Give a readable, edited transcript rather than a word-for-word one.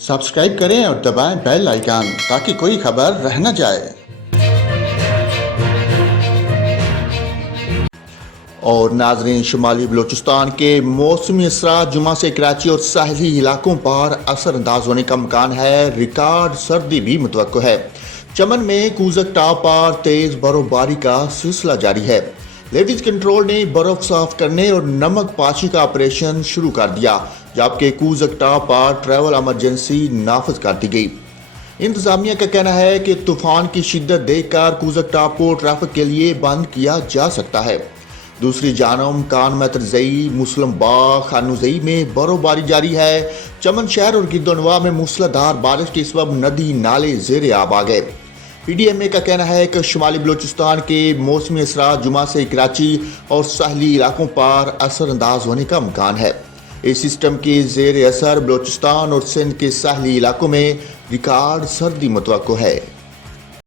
Subscribe करें और दबाएं बेल आइकन ताकि कोई खबर रह न जाए। और नाजरीन, शुमाली बलूचिस्तान के मौसमी असरात जुमा से कराची और साहली इलाकों पर असरअंदाज होने का इम्कान है। रिकॉर्ड सर्दी भी मुतवक्को है। चमन में कूजक टाप पर तेज बर्फबारी का सिलसिला जारी है। लेडीज कंट्रोल ने बर्फ साफ करने और नमक पाशी का ऑपरेशन शुरू कर दिया, जबकि कूजक टाप पर ट्रैवल इमरजेंसी नाफिज कर दी गई। इंतजामिया का कहना है कि तूफान की शिद्दत देखकर कूजक टाप को ट्रैफिक के लिए बंद किया जा सकता है। दूसरी जानब कान मतरजई, मुसलम बाग, खानुजई में बर्फबारी जारी है। चमन शहर और गिरदोनवा में मूसलाधार बारिश के सबब नदी नाले ज़ेर आब आ गए। PDMA का कहना है कि शुमाली बलूचिस्तान के मौसमी असरात जुमा से कराची और साहली इलाकों पर असरअंदाज होने का इम्कान है। इस सिस्टम के ज़ेर असर बलूचिस्तान और सिंध के साहली इलाकों में रिकॉर्ड सर्दी मुतवक्को है।